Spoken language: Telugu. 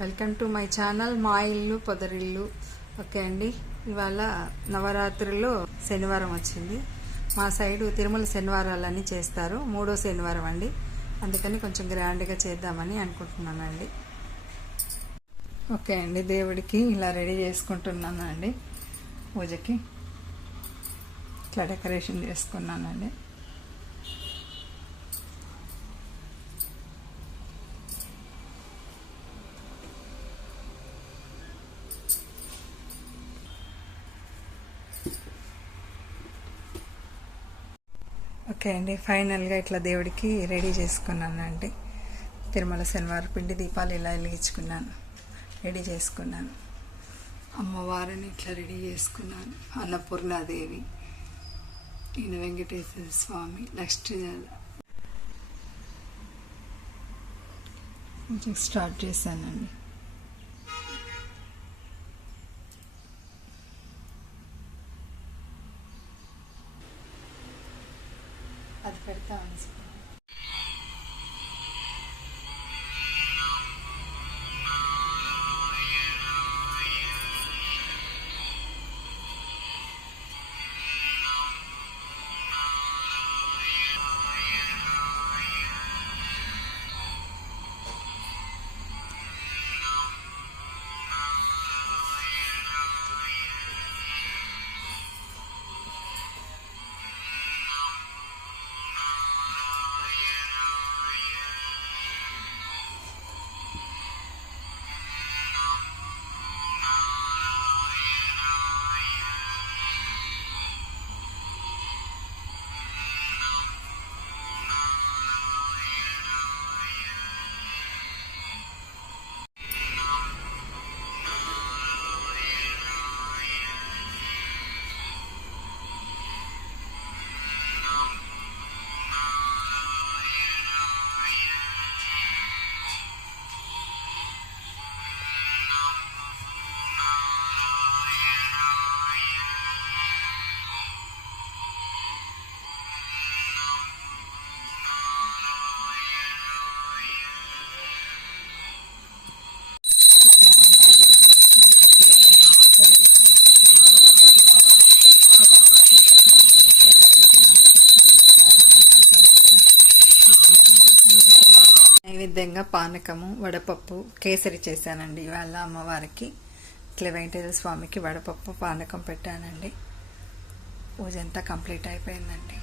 వెల్కమ్ టు మై ఛానల్ మా ఇల్లు పొదరిల్లు. ఓకే అండి, ఇవాళ నవరాత్రుల్లో శనివారం వచ్చింది. మా సైడు తిరుమల శనివారాలన్నీ చేస్తారు, 3వ శనివారం అండి. అందుకని కొంచెం గ్రాండ్గా చేద్దామని అనుకుంటున్నానండి. ఓకే అండి, దేవుడికి ఇలా రెడీ చేసుకుంటున్నానండి. పూజకి ఇట్లా డెకరేషన్ చేసుకున్నానండి. ఓకే అండి, ఫైనల్గా ఇట్లా దేవుడికి రెడీ చేసుకున్నానండి. తిరుమల శనివారం పిండి దీపాలు ఇలా వెలిగించుకున్నాను, రెడీ చేసుకున్నాను. అమ్మవారిని ఇట్లా రెడీ చేసుకున్నాను. అన్నపూర్ణాదేవి, ఈయన వెంకటేశ్వర స్వామి, నెక్స్ట్ స్టార్ట్ చేశానండి. అది పెడతామని నైవేద్యంగా పానకము, వడపప్పు, కేసరి చేశానండి ఇవాళ అమ్మవారికి. ఇట్లా వెంకటేశ్వర స్వామికి వడపప్పు పానకం పెట్టానండి. పూజ అంతా కంప్లీట్ అయిపోయిందండి.